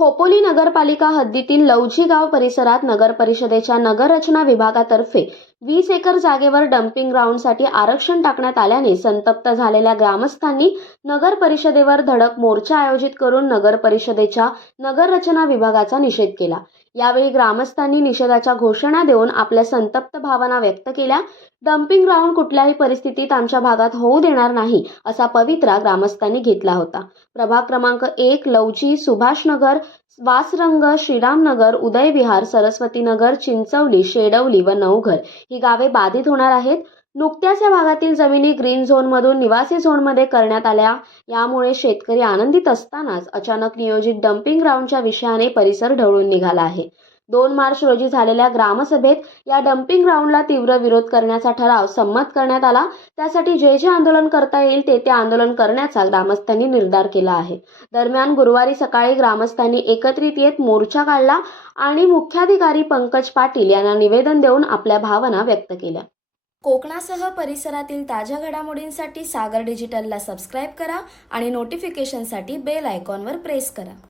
खोपोली नगरपालिका हद्दीतील लवझी गाव परिसरात नगर परिषदेच्या नगररचना विभागातर्फे 20 एकर जागेवर डम्पिंग ग्राउंडसाठी आरक्षण टाकण्यात आल्याने संतप्त झालेल्या ग्रामस्थांनी नगर परिषदेवर धडक मोर्चा आयोजित करून नगर परिषदेच्या नगररचना विभागाचा निषेध केला। यावेळी ग्रामस्थांनी निषेधाच्या घोषणा देऊन आपल्या संतप्त भावना व्यक्त केल्या। डम्पिंग ग्राउंड कुठल्याही परिस्थितीत आमच्या भागात होऊ देणार नाही असा पवित्रा ग्रामस्थांनी घेतला होता। प्रभाग क्रमांक 1 लवझी, सुभाषनगर, वासरंग, श्रीरामनगर, उदयविहार, सरस्वतीनगर, चिंचवली, शेडवली व नवघर ही गावे बाधित होणार आहेत। नुकत्याच या भागातील जमिनी ग्रीन झोनमधून निवासी झोनमध्ये करण्यात आल्या। यामुळे शेतकरी आनंदित असतानाच अचानक नियोजित डम्पिंग ग्राउंडच्या विषयाने परिसर ढवळून निघाला आहे। 2 मार्च रोजी झालेल्या ग्रामसभेत या डम्पिंग ग्राउंडला तीव्र विरोध करण्याचा ठराव संमत करण्यात आला। त्यासाठी जे आंदोलन करता येईल ते आंदोलन करण्याचा ग्रामस्थांनी निर्धार केला आहे। दरम्यान गुरुवारी सकाळी ग्रामस्थांनी एकत्रित येत मोर्चा काढला आणि मुख्याधिकारी पंकज पाटील यांना निवेदन देऊन आपल्या भावना व्यक्त केल्या। कोकणासह परिसरातील ताज्या घडामोडींसाठी सागर डिजिटलला सबस्क्राइब करा आणि नोटिफिकेशनसाठी बेल आयकॉनवर प्रेस करा।